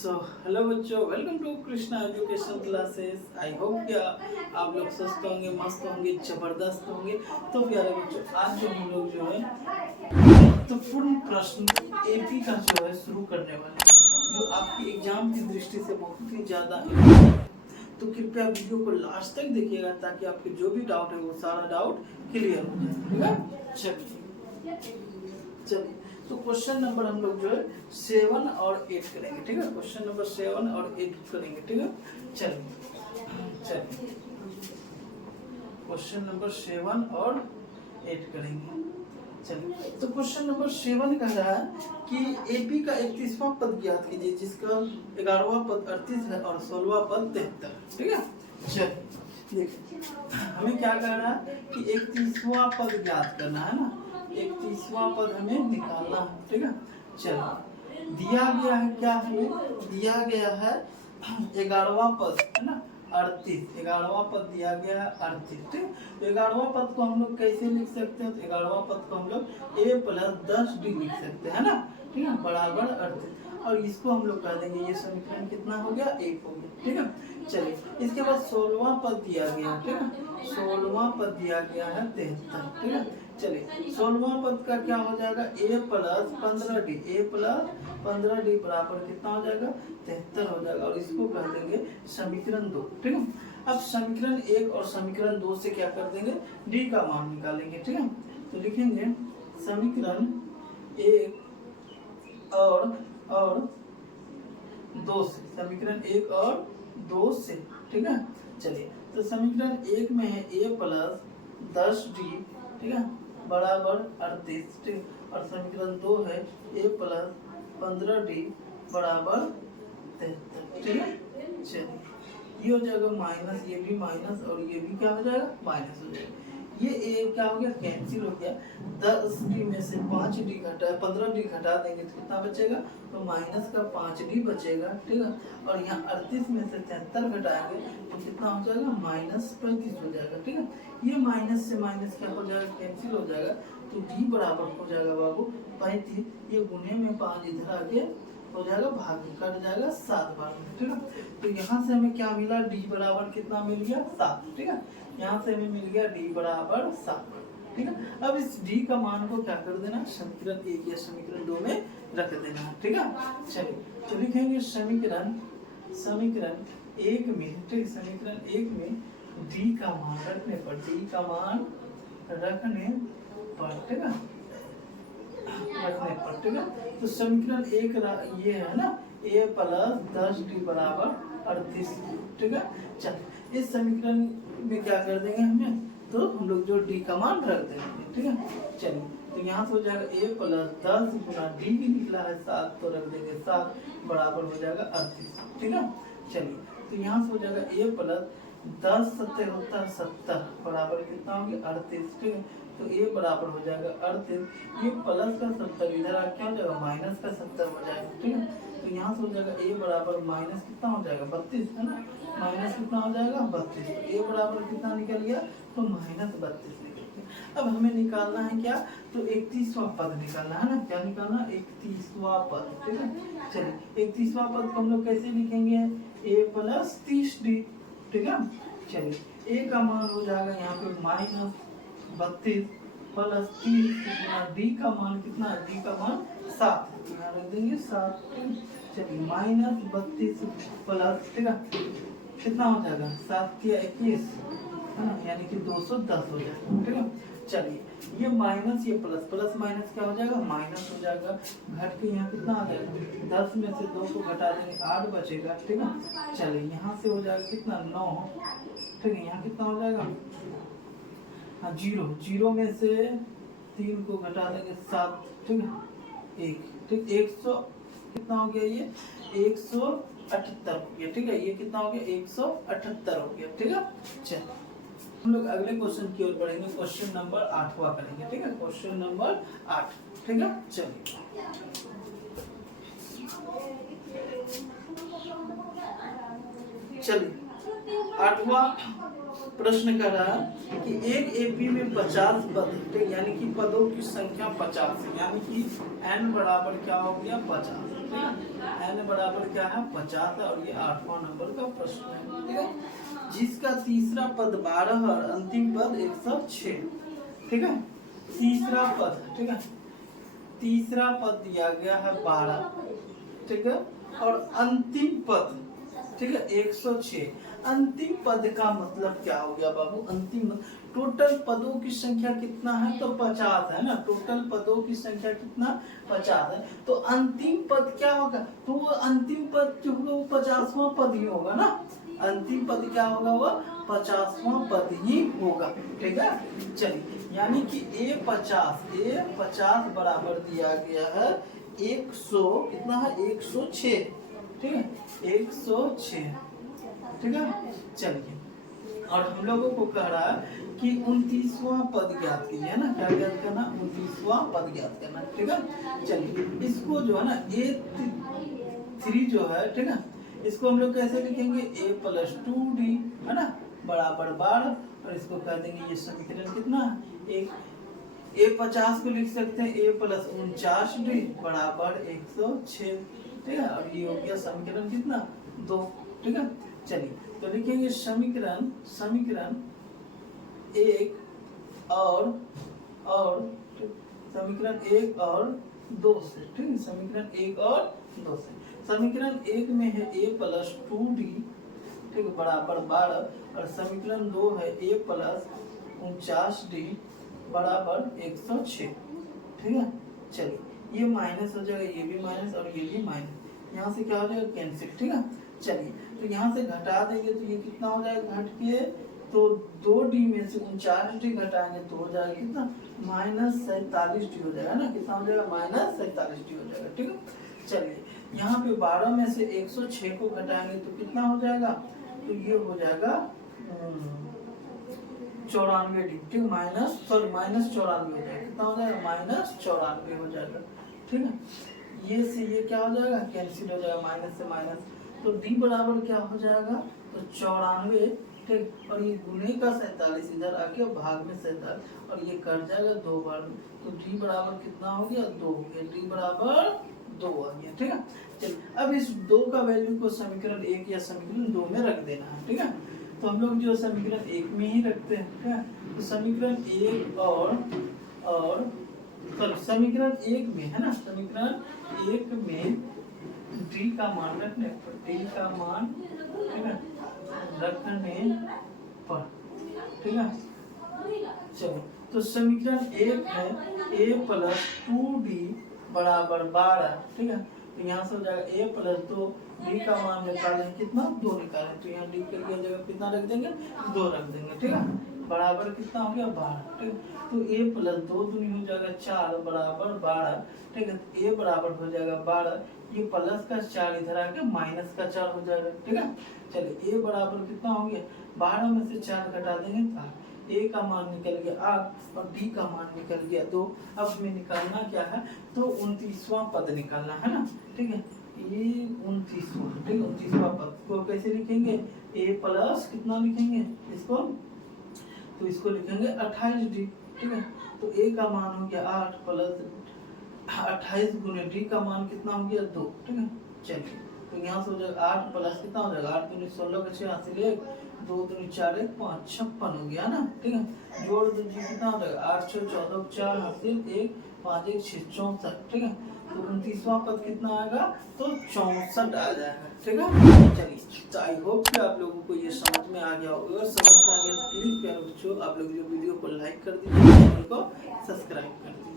सो hello बच्चों, welcome to Krishna education classes. I hope कि आप लोग स्वस्थ होंगे, मस्त होंगे, जबरदस्त होंगे। तो प्यारे बच्चों, आज जो हम लोग जो है महत्वपूर्ण प्रश्न एपी का जो है शुरू करने वाले हैं, जो आपके एग्जाम की दृष्टि से बहुत ही ज्यादा इम्पोर्टेंट है। तो कृपया वीडियो को लास्ट तक देखिएगा ताकि आपके जो भी डाउट है वो सारा डाउट क्लियर हो जाए। ठीक है, चलिए तो क्वेश्चन नंबर हम लोग जो है 7 और 8 करेंगे। ठीक है, क्वेश्चन नंबर 7 और 8 करेंगे। ठीक है, चलिए क्वेश्चन नंबर 7 और 8 करेंगे। चलिए तो क्वेश्चन नंबर 7 कह रहा है कि एपी का 31वां पद ज्ञात कीजिए जिसका 11वां पद 38 है और 16वां पद 73। ठीक है, चलिए देखिए हमें क्या करना है कि 31वां पद ज्ञात करना है ना, 31वां पद हमें निकालना है। ठीक है, चलिए दिया गया है क्या, हमें दिया गया है 11वां पद है ना 38, 11वां पद दिया गया है 38। ठीक, तो 11वां पद को हम लोग कैसे लिख सकते हैं, तो 11वां पद को हम लोग a प्लस 10d लिख सकते हैं ना। ठीक है, बराबर 38, और इसको हम लोग कह देंगे ये समीकरण कितना हो गया, 1 हो गया। ठीक है, चलिए इसके बाद 16वां पद दिया गया। ठीक है, 16वां पद दिया गया है 73। ठीक है, चलिए 16वां पद का क्या हो जाएगा, a plus 15d, a plus 15d बराबर कितना हो जाएगा, 73 हो जाएगा, और इसको कह देंगे समीकरण 2। ठीक है, अब समीकरण 1 और समीकरण 2 से क्या कर देंगे, d का मान निकालेंगे। ठीक है, तो लिखेंगे समीकरण 1 और 2 से, समीकरण 1 और 2 से। ठीक है, चलिए तो समीकरण 1 में है a प्लस 10d, ठीक है, बराबर 38। ठीक, और समीकरण 2 है a प्लस 15d बराबर 73। ठीक है, चलिए ये हो जाएगा माइनस, ये भी माइनस, और ये भी क्या हो जाएगा, माइनस हो जाएगा। ये a क्या हो गया, कैंसिल हो गया। 10d में से 5d घटा 15d घटा देंगे तो कितना बचेगा, तो माइनस का 5d बचेगा। ठीक है, और यहाँ 38 में से 73 घटाएंगे तो कितना हो जाएगा, माइनस 35 हो जाएगा। ठीक है, ये माइनस से माइनस क्या हो जाएगा, कैंसिल हो जाएगा, तो d बराबर हो जाएगा बाबू 35। ये गुने में 5 इधर आके हो जाएगा, भाग कट जाएगा 7 बार में। ठीक है, तो यहाँ से हमें क्या मिला, d बराबर कितना मिल गया, 7। ठीक है, यहाँ से हमें मिल गया d बराबर 7। ठीक है, अब इस d का मान को क्या कर देना, समीकरण 1 या समीकरण 2 में रख देना है। ठीक है, चलिए तो लिखेंगे समीकरण 1 में, ठीक, समीकरण 1 में d का मान रखने पर, d का मान रखने पर, ठीक है, रखने पर। ठीक है, तो समीकरण 1 ये है ना, a प्लस 10d बराबर 38। ठीक है, चल इस समीकरण में क्या कर देंगे हमें, तो हम लोग जो d का मान रख देंगे। ठीक है, चलिए तो यहाँ से हो जाएगा a प्लस 10 गुना d भी निकला है 7, तो रख देंगे 7 बराबर हो जाएगा 38। ठीक है, चलिए तो यहाँ से हो जाएगा a प्लस 10 सत्तर होता है 70 बराबर कितना हो गया, 38। ठीक है, तो a बराबर हो जाएगा 38, ये प्लस का 70 इधर आ क्या हो जाएगा, माइनस का 70 हो जाएगा। ठीक है, तो यहाँ से हो जाएगा a बराबर माइनस कितना हो जाएगा, 32 है ना, माइनस कितना हो जाएगा, 32। तो a बराबर कितना निकल गया, तो माइनस 32 निकल गया। अब हमें निकालना है क्या, तो 31वां पद निकालना है ना, क्या निकालना, 31वां पद। ठीक है, चलिए 31वां पद को हम लोग कैसे लिखेंगे, a प्लस 30d। ठीक है, चलिए a का मान हो जाएगा यहाँ पे माइनस 32 प्लस 30 गुना d का मान कितना है, d का मान 7, यहाँ रख देंगे 7। चलिए माइनस 32 प्लस, ठीक है, कितना हो जाएगा, 7 या 21 है ना, यानी कि 210 हो जाएगा। ठीक है, चलिए ये माइनस ये प्लस, प्लस माइनस क्या हो जाएगा, माइनस हो जाएगा, घट के यहाँ कितना आ जाएगा, 10 में से 2 को घटा देंगे 8 बचेगा। ठीक है, चलिए यहाँ से हो जाएगा कितना, 9। ठीक है, यहाँ कितना हो जाएगा, हाँ 0 में से 3 को घटा देंगे 7। ठीक है, 1, ठीक, 100 कितना हो गया, ये 178 हो गया। ठीक है, ये कितना हो गया, 178 हो गया। ठीक है, चलिए हम लोग अगले क्वेश्चन की ओर बढ़ेंगे, क्वेश्चन नंबर 8वां करेंगे। ठीक है, क्वेश्चन नंबर 8। ठीक है, चलिए 8वां प्रश्न कर रहा है कि एक एपी में 50 पद, ठीक, यानी कि पदों की संख्या 50, यानी कि n बराबर क्या हो गया 50, ठीक है। n बराबर क्या है 50 है और ये 8वां नंबर का प्रश्न है, ठीक है। जिसका तीसरा पद 12 और अंतिम पद 106, ठीक है। तीसरा पद, ठीक है, तीसरा पद दिया गया है 12, ठीक है, और अंतिम पद, ठीक है, 106। अंतिम पद का मतलब क्या हो गया बाबू? अंतिम टोटल पदों की संख्या कितना है? तो 50 है ना। टोटल पदों की संख्या कितना? 50 है। तो अंतिम पद क्या होगा? तो वो अंतिम पद जो होगा वो 50वां पद ही होगा ना। अंतिम पद क्या होगा? वो 50वां पद ही होगा, ठीक है। चलिए, यानी कि A50 बराबर दिया गया है 100, कितना है 106, ठीक है, 106, ठीक है। चलिए, और हम लोगों को कह रहा है कि 29वां पद ज्ञात कीजिए ना। क्या ज्ञात करना? 29वां पद ज्ञात करना, ठीक है। चलिए, इसको जो है ना A3 जो है, ठीक है, इसको हम लोग कैसे लिखेंगे? A+2D है ना बराबर 12, और इसको कह देंगे ये समीकरण कितना? एक A50 को लिख सकते हैं A+49D बराबर 106, ठीक है, और ये हो गया समीकरण कितना? 2, ठीक है। चलिए, तो लिखेंगे समीकरण 1 और समीकरण 1 और 2 से, ठीक है, समीकरण 1 और 2 से। समीकरण 1 में है A+2D, ठीक है, बराबर 12, और समीकरण 2 है A+49D बराबर 106, ठीक है। चलिए, ये माइनस हो जाएगा, ये भी माइनस और ये भी माइनस, यहाँ से क्या हो जाएगा? कैंसिल, ठीक है। चलिए, तो यहाँ से घटा देंगे तो ये कितना हो जाएगा? घट के तो 2D में से 49D घटाएंगे तो हो जाएगा कितना? -47D हो जाएगा ना। कितना हो जाएगा? -47D हो जाएगा, ठीक है। चलिए, यहाँ पे 12 में से 106 को घटाएंगे तो कितना हो जाएगा? तो ये हो जाएगा 94D, ठीक, -94 हो जाएगा। कितना हो जाएगा? -94 हो जाएगा, ठीक है। ये से ये क्या हो जाएगा? कैंसिल हो जाएगा, माइनस से माइनस, तो D बराबर क्या हो जाएगा? तो 94, ठीक, और ये गुने का 47 इधर आके भाग में 47, और ये कट जाएगा 2 बार में, तो D बराबर कितना हो गया? 2 हो गया। D बराबर 2 आ गया, ठीक है। चलिए, अब इस 2 का वैल्यू को समीकरण 1 या समीकरण 2 में रख देना है, ठीक है। तो हम लोग जो समीकरण 1 में ही रखते हैं, ठीक है। तो समीकरण 1 और समीकरण 1 में है ना, समीकरण 1 में D का मान रखने पर, D का मान, ठीक है, रखने पर, ठीक है। चलो, तो समीकरण 1 है A+2D बराबर 12, ठीक है। तो यहाँ से हो जाएगा A+2, D का मान निकालें कितना? 2 निकालें, तो यहाँ D के लिए जगह कितना रख देंगे? 2 रख देंगे, ठीक है, बराबर कितना हो गया? 12, ठीक है। तो A+2 दूनी हो जाएगा 4 बराबर 12, ठीक है। A बराबर हो जाएगा 12, ये प्लस का 4 इधर आके माइनस का 4 हो जाएगा, ठीक है। चलिए, A बराबर कितना हो गया? 12 में से 4 घटा देंगे तो A का मान निकल गया 8 और D का मान निकल गया 2। अब हमें निकालना क्या है? तो 29वां पद निकालना है ना, ठीक है। ये 29वां, ठीक है, 29वां पद को कैसे लिखेंगे? A+ कितना लिखेंगे इसको? तो इसको लिखेंगे 28D, ठीक है। तो A का मान हो गया 8 प्लस 28 गुने D का मान कितना हो गया? 2, ठीक है। चलिए, तो यहाँ से हो जाएगा 8 प्लस कितना हो जाएगा? 8 दूनी 16 का 6 हासिल 1, 2 दूनी 4 1 5 56 हो गया ना, ठीक है। जोड़ दीजिए, कितना हो जाएगा? 8 6 14 4 हासिल 1 5 1 6 64, ठीक है। तो 29वां पद कितना आएगा? तो 64 आ जाएगा, ठीक है। चलिए, तो आई होप कि आप लोगों को ये समझ में आ गया होगा। अगर समझ में आ गया तो प्लीज प्यारे बच्चों, आप लोग जो वीडियो को लाइक कर दीजिए, चैनल को सब्सक्राइब कर दीजिए।